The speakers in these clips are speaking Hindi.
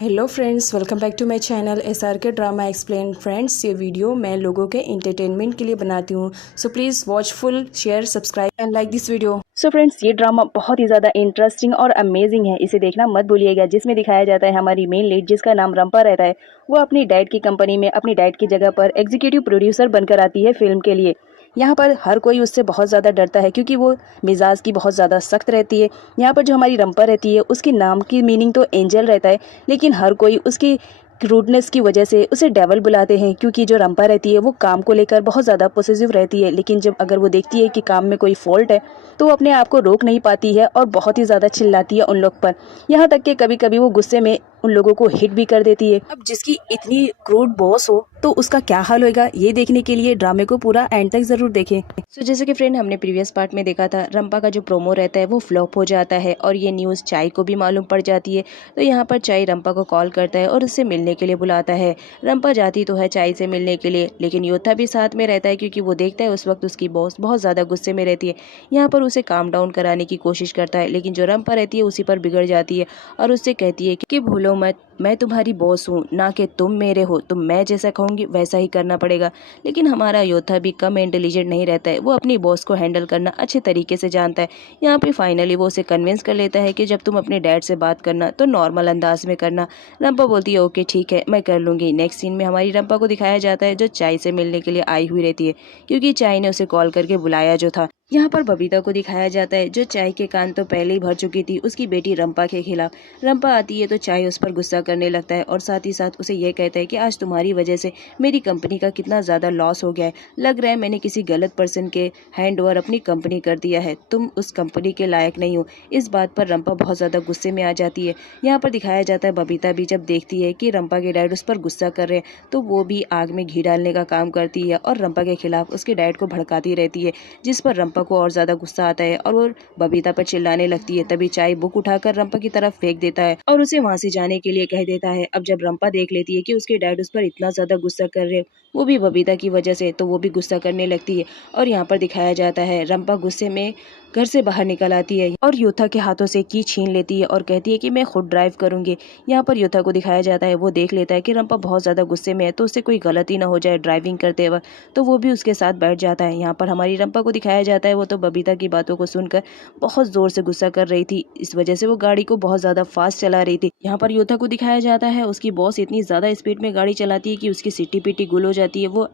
Hello friends, welcome back to my channel SRK drama explain. Friends, ये वीडियो मैं लोगों के एंटरटेनमेंट के लिए बनाती हूँ, so please watch full, share, subscribe and like this video. So friends, ये ड्रामा बहुत ही ज़्यादा इंटरेस्टिंग और अमेजिंग है, इसे देखना मत भूलिएगा। जिसमें दिखाया जाता है हमारी मेन लीड, जिसका नाम रंपा रहता है, वो अपनी डैड की कंपनी में अपनी डैड की जगह पर एग्जीक्यूटिव प्रोड्यूसर बनकर आती है फिल्म के लिए। यहाँ पर हर कोई उससे बहुत ज़्यादा डरता है क्योंकि वो मिजाज की बहुत ज़्यादा सख्त रहती है। यहाँ पर जो हमारी रंपा रहती है, उसके नाम की मीनिंग तो एंजल रहता है, लेकिन हर कोई उसकी रूडनेस की वजह से उसे डेवल बुलाते हैं। क्योंकि जो रंपा रहती है वो काम को लेकर बहुत ज़्यादा पॉसेसिव रहती है, लेकिन जब अगर वो देखती है कि काम में कोई फॉल्ट है तो वो अपने आप को रोक नहीं पाती है और बहुत ही ज़्यादा चिल्लाती है उन लोग पर। यहाँ तक कि कभी कभी वो गुस्से में उन लोगों को हिट भी कर देती है। अब जिसकी इतनी क्रूड बॉस हो तो उसका क्या हाल होगा, ये देखने के लिए ड्रामे को पूरा एंड तक जरूर देखें। सो जैसे कि फ्रेंड, हमने प्रीवियस पार्ट में देखा था, रंपा का जो प्रोमो रहता है वो फ्लॉप हो जाता है और ये न्यूज़ चाय को भी मालूम पड़ जाती है। तो यहाँ पर चाय रंपा को कॉल करता है और उससे मिलने के लिए बुलाता है। रंपा जाती तो है चाय से मिलने के लिए, लेकिन योद्धा भी साथ में रहता है क्योंकि वो देखता है उस वक्त उसकी बॉस बहुत ज़्यादा गुस्से में रहती है। यहाँ पर उसे काम डाउन कराने की कोशिश करता है, लेकिन जो रंपा रहती है उसी पर बिगड़ जाती है और उससे कहती है कि भूलो मत, मैं तुम्हारी बॉस हूँ, ना कि तुम मेरे हो, तो मैं जैसा कहूँगी वैसा ही करना पड़ेगा। लेकिन हमारा योद्धा भी कम इंटेलिजेंट नहीं रहता है, वो अपनी बॉस को हैंडल करना अच्छे तरीके से जानता है। यहाँ पे फाइनली वो उसे कन्विंस कर लेता है कि जब तुम अपने डैड से बात करना तो नॉर्मल अंदाज में करना। रंपा बोलती है ओके ठीक है, मैं कर लूँगी। नेक्स्ट सीन में हमारी रंपा को दिखाया जाता है जो चाय से मिलने के लिए आई हुई रहती है, क्योंकि चाय ने उसे कॉल करके बुलाया जो था। यहाँ पर बबीता को दिखाया जाता है जो चाय के कान तो पहले ही भर चुकी थी उसकी बेटी रंपा के खिलाफ। रंपा आती है तो चाय उस पर गुस्सा करने लगता है और साथ ही साथ उसे यह कहता है कि आज तुम्हारी वजह से मेरी कंपनी का कितना ज़्यादा लॉस हो गया है। लग रहा है मैंने किसी गलत पर्सन के हैंड ओवर अपनी कंपनी कर दिया है, तुम उस कंपनी के लायक नहीं हो। इस बात पर रंपा बहुत ज़्यादा गुस्से में आ जाती है। यहाँ पर दिखाया जाता है बबीता भी जब देखती है कि रंपा के डैड उस पर गुस्सा कर रहे हैं तो वो भी आग में घी डालने का काम करती है और रंपा के खिलाफ उसके डैड को भड़काती रहती है, जिस पर रंपा को और ज़्यादा गुस्सा आता है और वो बबीता पर चिल्लाने लगती है। तभी चाय बुक उठाकर रंपा की तरफ फेंक देता है और उसे वहां से जाने के लिए कह देता है। अब जब रंपा देख लेती है कि उसके डैड उस पर इतना ज्यादा गुस्सा कर रहे हैं, वो भी बबीता की वजह से, तो वो भी गुस्सा करने लगती है। और यहाँ पर दिखाया जाता है रंपा गुस्से में घर से बाहर निकल आती है और योद्धा के हाथों से की छीन लेती है और कहती है कि मैं खुद ड्राइव करूंगी। यहाँ पर योद्धा को दिखाया जाता है, वो देख लेता है कि रंपा बहुत ज्यादा गुस्से में है तो उससे कोई गलती ना हो जाए ड्राइविंग करते वक्त, तो वो भी उसके साथ बैठ जाता है। यहाँ पर हमारी रंपा को दिखाया जाता है वो तो बबीता की बातों को सुनकर बहुत जोर से गुस्सा कर रही थी, इस वजह से वो गाड़ी को बहुत ज्यादा फास्ट चला रही थी। यहाँ पर योद्धा को दिखाया जाता है उसकी बॉस इतनी ज्यादा स्पीड में गाड़ी चलाती है कि उसकी सिटी पिटी गुल हो जाती है। वो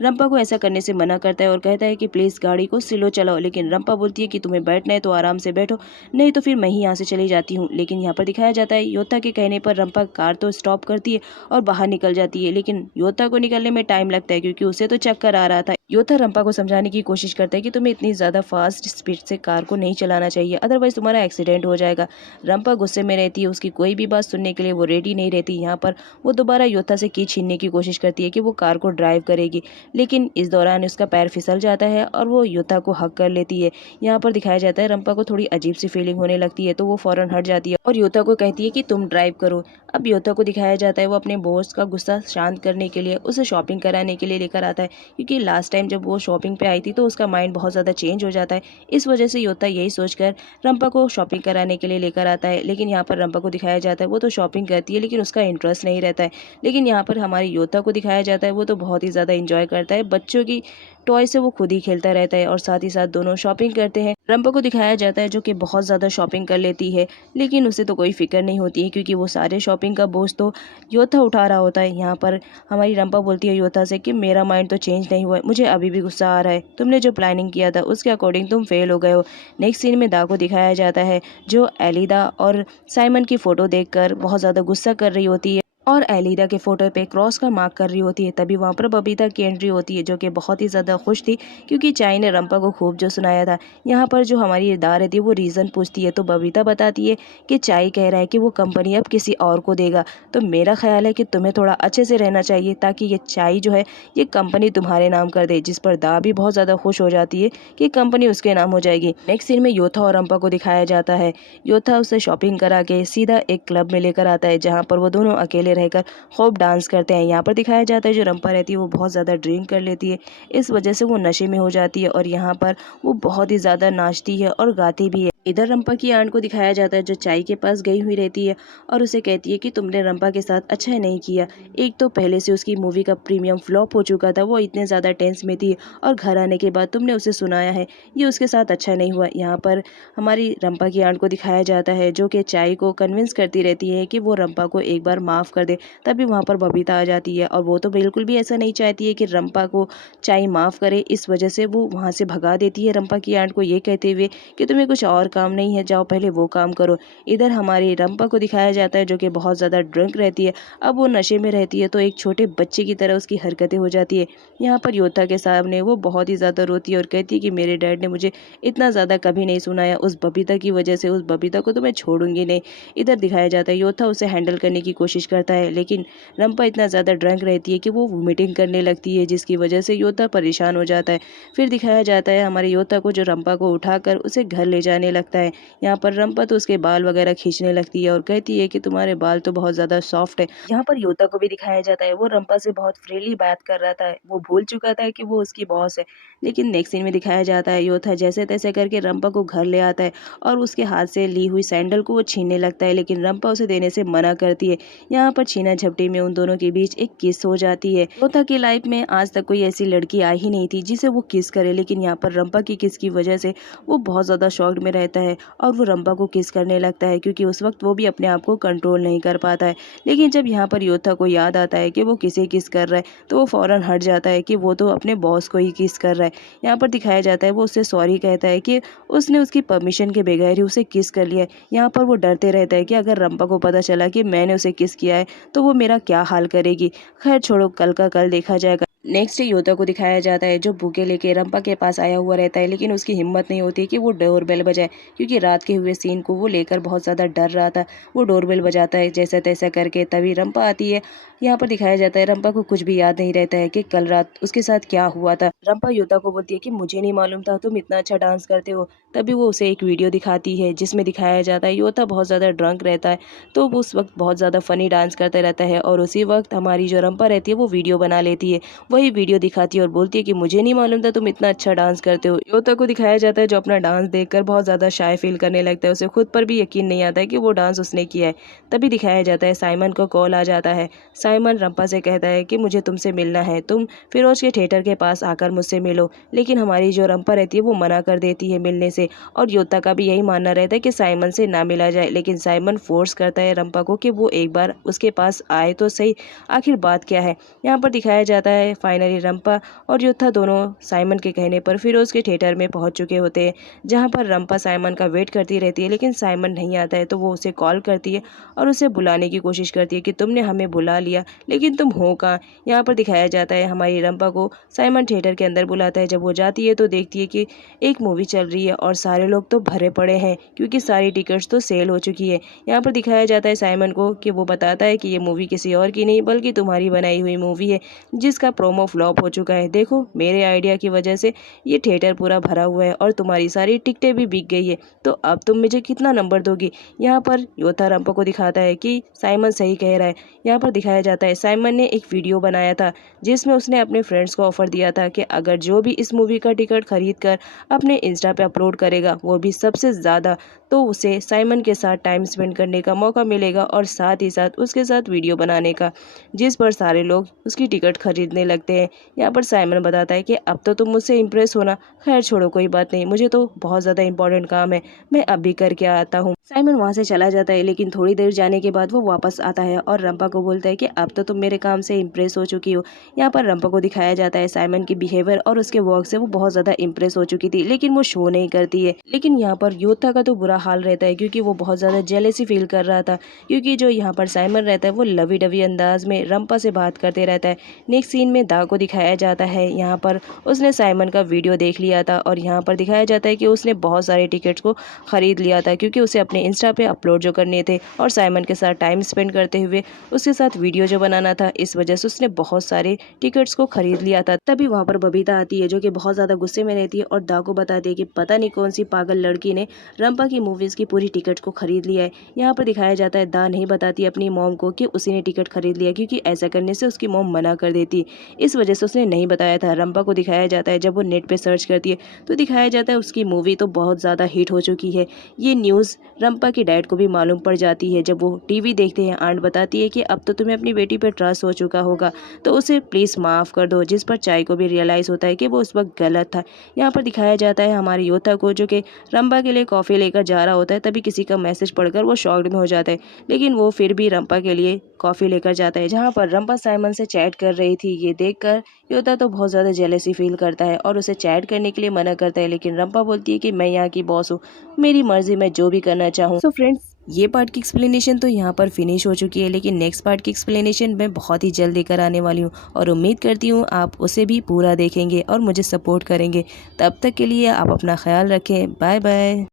रंपा को ऐसा करने से मना करता है और कहता है कि प्लीज गाड़ी को स्लो चलाओ, लेकिन रंपा बोलती है कि तुम्हें बैठना है तो आराम से बैठो, नहीं तो फिर मैं ही यहाँ से चली जाती हूँ। लेकिन यहाँ पर दिखाया जाता है योद्धा के कहने पर रंपा कार तो स्टॉप करती है और बाहर निकल जाती है, लेकिन योद्धा को निकलने में टाइम लगता है क्योंकि उसे तो चक्कर आ रहा था। योद्धा रंपा को समझाने की कोशिश करता है कि तुम्हें इतनी ज्यादा फास्ट स्पीड से कार को नहीं चलाना चाहिए, अदरवाइज तुम्हारा एक्सीडेंट हो जाएगा। रंपा गुस्से में रहती है, उसकी कोई भी बात सुनने के लिए वो रेडी नहीं रहती। यहाँ पर वो दोबारा योद्धा से की छीनने की कोशिश करती है कि वो कार को ड्राइव करेगी, लेकिन इस दौरान उसका पैर फिसल जाता है और वो योद्धा को हक कर लेती है। यहाँ पर दिखाया जाता है रंपा को थोड़ी अजीब सी फीलिंग होने लगती है तो वो फौरन हट जाती है और योद्धा को कहती है कि तुम ड्राइव करो। अब योद्धा को दिखाया जाता है वो अपने बॉस का गुस्सा शांत करने के लिए उसे शॉपिंग कराने के लिए लेकर आता है, क्योंकि लास्ट टाइम जब वो शॉपिंग पे आई थी तो उसका माइंड बहुत ज़्यादा चेंज हो जाता है। इस वजह से योद्धा यही सोचकर रंपा को शॉपिंग कराने के लिए लेकर आता है। लेकिन यहाँ पर रंपा को दिखाया जाता है वो तो शॉपिंग करती है लेकिन उसका इंटरेस्ट नहीं रहता है। लेकिन यहाँ पर हमारी योद्धा को दिखाया जाता है वो तो बहुत ही ज़्यादा इंजॉय करता है, बच्चों की टॉय से वो खुद ही खेलता रहता है और साथ ही साथ दोनों शॉपिंग करते हैं। रंपा को दिखाया जाता है जो कि बहुत ज़्यादा शॉपिंग कर लेती है, लेकिन उसे तो कोई फिक्र नहीं होती है क्योंकि वो सारे शॉपिंग का बोझ तो योद्धा उठा रहा होता है। यहाँ पर हमारी रंपा बोलती है योद्धा से कि मेरा माइंड तो चेंज नहीं हुआ है, मुझे अभी भी गुस्सा आ रहा है, तुमने जो प्लानिंग किया था उसके अकॉर्डिंग तुम फेल हो गए हो। नेक्स्ट सीन में दा को दिखाया जाता है जो एलिदा और साइमन की फोटो देखकर बहुत ज़्यादा गुस्सा कर रही होती है और एलिदा के फोटो पे क्रॉस का मार्क कर रही होती है। तभी वहाँ पर बबीता की एंट्री होती है जो कि बहुत ही ज़्यादा खुश थी क्योंकि चाय ने रंपा को खूब जो सुनाया था। यहाँ पर जो हमारी दार रहती है वो रीज़न पूछती है तो बबीता बताती है कि चाय कह रहा है कि वो कंपनी अब किसी और को देगा, तो मेरा ख्याल है कि तुम्हें थोड़ा अच्छे से रहना चाहिए ताकि ये चाय जो है ये कंपनी तुम्हारे नाम कर दे, जिस पर दा भी बहुत ज़्यादा खुश हो जाती है कि कंपनी उसके नाम हो जाएगी। नेक्स्ट सीन में योद्धा और रंपा को दिखाया जाता है। योद्धा उसे शॉपिंग करा के सीधा एक क्लब में लेकर आता है जहाँ पर वो दोनों अकेले रहकर खूब डांस करते हैं। यहाँ पर दिखाया जाता है जो रंपा रहती है वो बहुत ज़्यादा ड्रिंक कर लेती है, इस वजह से वो नशे में हो जाती है और यहाँ पर वो बहुत ही ज़्यादा नाचती है और गाती भी है। इधर रंपा की आंट को दिखाया जाता है जो चाय के पास गई हुई रहती है और उसे कहती है कि तुमने रंपा के साथ अच्छा नहीं किया। एक तो पहले से उसकी मूवी का प्रीमियम फ्लॉप हो चुका था, वो इतने ज़्यादा टेंस में थी और घर आने के बाद तुमने उसे सुनाया है, ये उसके साथ अच्छा नहीं हुआ। यहाँ पर हमारी रंपा की आंट को दिखाया जाता है जो कि चाय को कन्विंस करती रहती है कि वो रंपा को एक बार माफ़ कर दे। तभी वहाँ पर बबीता आ जाती है और वो तो बिल्कुल भी ऐसा नहीं चाहती है कि रंपा को चाय माफ़ करे, इस वजह से वो वहाँ से भगा देती है रंपा की आंट को, ये कहते हुए कि तुम्हें कुछ और काम नहीं है, जाओ पहले वो काम करो। इधर हमारी रंपा को दिखाया जाता है जो कि बहुत ज़्यादा ड्रंक रहती है। अब वो नशे में रहती है तो एक छोटे बच्चे की तरह उसकी हरकतें हो जाती है। यहाँ पर योद्धा के सामने वो बहुत ही ज़्यादा रोती है और कहती है कि मेरे डैड ने मुझे इतना ज़्यादा कभी नहीं सुनाया, उस बबीता की वजह से, उस बबीता को तो मैं छोड़ूंगी नहीं। इधर दिखाया जाता है योद्धा उसे हैंडल करने की कोशिश करता है, लेकिन रंपा इतना ज़्यादा ड्रंक रहती है कि वो वोमिटिंग करने लगती है, जिसकी वजह से योद्धा परेशान हो जाता है। फिर दिखाया जाता है हमारे योद्धा को जो रंपा को उठाकर उसे घर ले जाने लगता है। यहाँ पर रंपा तो उसके बाल वगैरह खींचने लगती है और कहती है कि तुम्हारे बाल तो बहुत ज़्यादा सॉफ्ट है। यहाँ पर योद्धा को भी दिखाया जाता है वो रंपा से बहुत फ्रीली बात कर रहा था, वो भूल चुका था कि वो उसकी बॉस है। लेकिन नेक्स्ट सीन में दिखाया जाता है योद्धा जैसे तैसे करके रंपा को घर ले आता है और उसके हाथ से ली हुई सैंडल को वो छीनने लगता है, लेकिन रंपा उसे देने से मना करती है। यहाँ पर छीना झपटी में उन दोनों के बीच एक किस हो जाती है। योद्धा की लाइफ में आज तक कोई ऐसी लड़की आई ही नहीं थी जिसे वो किस करे, लेकिन यहाँ पर रंपा की किस की वजह से वो बहुत ज़्यादा शॉक्ड में रहता है और वो रंपा को किस करने लगता है, क्योंकि उस वक्त वो भी अपने आप को कंट्रोल नहीं कर पाता है। लेकिन जब यहाँ पर योद्धा को याद आता है कि वो किसे किस कर रहा है तो वो फौरन हट जाता है कि वो तो अपने बॉस को ही किस कर रहा है। यहाँ पर दिखाया जाता है वो उससे सॉरी कहता है कि उसने उसकी परमिशन के बगैर ही उसे किस कर लिया है। यहाँ पर वो डरते रहता है कि अगर रंपा को पता चला कि मैंने उसे किस किया है तो वो मेरा क्या हाल करेगी। खैर छोड़ो, कल का कल देखा जाएगा। नेक्स्ट डे योद्धा को दिखाया जाता है जो बुके लेके रंपा के पास आया हुआ रहता है, लेकिन उसकी हिम्मत नहीं होती कि वो डोरबेल बजाए, क्योंकि रात के हुए सीन को वो लेकर बहुत ज़्यादा डर रहा था। वो डोरबेल बजाता है जैसा तैसा करके, तभी रंपा आती है। यहाँ पर दिखाया जाता है रंपा को कुछ भी याद नहीं रहता है कि कल रात उसके साथ क्या हुआ था। रंपा योद्धा को बोलती है कि मुझे नहीं मालूम था तुम इतना अच्छा डांस करते हो। तभी वो उसे एक वीडियो दिखाती है जिसमें दिखाया जाता है योद्धा बहुत ज़्यादा ड्रंक रहता है, तो वो उस वक्त बहुत ज़्यादा फनी डांस करता रहता है और उसी वक्त हमारी जो रंपा रहती है वो वीडियो बना लेती है, वही वीडियो दिखाती है और बोलती है कि मुझे नहीं मालूम था तुम इतना अच्छा डांस करते हो। योद्धा को दिखाया जाता है जो अपना डांस देखकर बहुत ज़्यादा शाय फील करने लगता है, उसे खुद पर भी यकीन नहीं आता है कि वो डांस उसने किया है। तभी दिखाया जाता है साइमन को कॉल आ जाता है। साइमन रंपा से कहता है कि मुझे तुमसे मिलना है, तुम फिरोज के थिएटर के पास आकर मुझसे मिलो। लेकिन हमारी जो रंपा रहती है वो मना कर देती है मिलने से, और योद्धा का भी यही मानना रहता है कि साइमन से ना मिला जाए, लेकिन साइमन फोर्स करता है रंपा को कि वो एक बार उसके पास आए तो सही, आखिर बात क्या है। यहाँ पर दिखाया जाता है फाइनली रंपा और योद्धा दोनों साइमन के कहने पर फिरोज के थिएटर में पहुंच चुके होते हैं, जहां पर रंपा साइमन का वेट करती रहती है, लेकिन साइमन नहीं आता है तो वो उसे कॉल करती है और उसे बुलाने की कोशिश करती है कि तुमने हमें बुला लिया लेकिन तुम हो कहाँ। यहाँ पर दिखाया जाता है हमारी रंपा को साइमन थिएटर के अंदर बुलाता है। जब वो जाती है तो देखती है कि एक मूवी चल रही है और सारे लोग तो भरे पड़े हैं क्योंकि सारी टिकट्स तो सेल हो चुकी है। यहाँ पर दिखाया जाता है साइमन को कि वो बताता है कि ये मूवी किसी और की नहीं बल्कि तुम्हारी बनाई हुई मूवी है जिसका प्रोमो फ्लॉप हो चुका है। देखो मेरे आइडिया की वजह से ये थिएटर पूरा भरा हुआ है और तुम्हारी सारी टिकटें भी बिक गई है, तो अब तुम मुझे कितना नंबर दोगी। यहाँ पर योद्धा रंपा को दिखाता है कि साइमन सही कह रहा है। यहाँ पर दिखाया जाता है साइमन ने एक वीडियो बनाया था जिसमें उसने अपने फ्रेंड्स को ऑफर दिया था कि अगर जो भी इस मूवी का टिकट खरीद कर अपने इंस्टा पे अपलोड करेगा वो भी सबसे ज़्यादा, तो उसे साइमन के साथ टाइम स्पेंड करने का मौका मिलेगा और साथ ही साथ उसके साथ वीडियो बनाने का, जिस पर सारे लोग उसकी टिकट खरीदने लगते हैं। यहाँ पर साइमन बताता है कि अब तो तुम मुझसे इम्प्रेस होना, खैर छोड़ो कोई बात नहीं, मुझे तो बहुत ज़्यादा इंपॉर्टेंट काम है, मैं अभी करके आता हूँ। साइमन वहाँ से चला जाता है, लेकिन थोड़ी देर जाने के बाद वो वापस आता है और रंपा को बोलता है कि अब तो तुम मेरे काम से इम्प्रेस हो चुकी हो। यहाँ पर रंपा को दिखाया जाता है साइमन की बिहेवियर और उसके वर्क से वो बहुत ज़्यादा इम्प्रेस हो चुकी थी, लेकिन वो शो नहीं करती है। लेकिन यहाँ पर योद्धा का तो बुरा हाल रहता है क्योंकि वो बहुत ज़्यादा जेलेसी फील कर रहा था, क्योंकि जो यहाँ पर साइमन रहता है वो लवी डवी अंदाज में रंपा से बात करते रहता है। नेक्स्ट सीन में दा को दिखाया जाता है, यहाँ पर उसने साइमन का वीडियो देख लिया था और यहाँ पर दिखाया जाता है कि उसने बहुत सारे टिकट्स को खरीद लिया था क्योंकि उसे अपने अपने इंस्टा पे अपलोड जो करने थे और साइमन के साथ टाइम स्पेंड करते हुए उसके साथ वीडियो जो बनाना था, इस वजह से उसने बहुत सारे टिकट्स को खरीद लिया था। तभी वहाँ पर बबीता आती है जो कि बहुत ज़्यादा गुस्से में रहती है और दा को बताती है कि पता नहीं कौन सी पागल लड़की ने रंपा की मूवीज़ की पूरी टिकट को खरीद लिया है। यहाँ पर दिखाया जाता है दा नहीं बताती अपनी मॉम को कि उसी ने टिकट खरीद लिया, क्योंकि ऐसा करने से उसकी मॉम मना कर देती, इस वजह से उसने नहीं बताया था। रंपा को दिखाया जाता है जब वो नेट पे सर्च करती है तो दिखाया जाता है उसकी मूवी तो बहुत ज़्यादा हिट हो चुकी है। ये न्यूज़ रंपा के डैड को भी मालूम पड़ जाती है। जब वो टीवी देखते हैं, आंट बताती है कि अब तो तुम्हें अपनी बेटी पे ट्रस्ट हो चुका होगा तो उसे प्लीज़ माफ़ कर दो, जिस पर चाय को भी रियलाइज़ होता है कि वो उस वक्त गलत था। यहाँ पर दिखाया जाता है हमारे योद्धा को जो कि रंपा के लिए कॉफ़ी लेकर जा रहा होता है, तभी किसी का मैसेज पढ़कर वो शॉक्ड में हो जाता है, लेकिन वो फिर भी रंपा के लिए कॉफ़ी लेकर जाता है। जहाँ पर रंपा साइमन से चैट कर रही थी, ये देखकर योद्धा तो बहुत ज़्यादा जेलसी फील करता है और उसे चैट करने के लिए मना करता है, लेकिन रंपा बोलती है कि मैं यहाँ की बॉस हूँ, मेरी मर्जी, मैं जो भी करना चाहूँ। सो फ्रेंड्स, ये पार्ट की एक्सप्लेनेशन तो यहाँ पर फिनिश हो चुकी है, लेकिन नेक्स्ट पार्ट की एक्सप्लेनेशन मैं बहुत ही जल्द लेकर आने वाली हूँ और उम्मीद करती हूँ आप उसे भी पूरा देखेंगे और मुझे सपोर्ट करेंगे। तब तक के लिए आप अपना ख्याल रखें। Bye bye.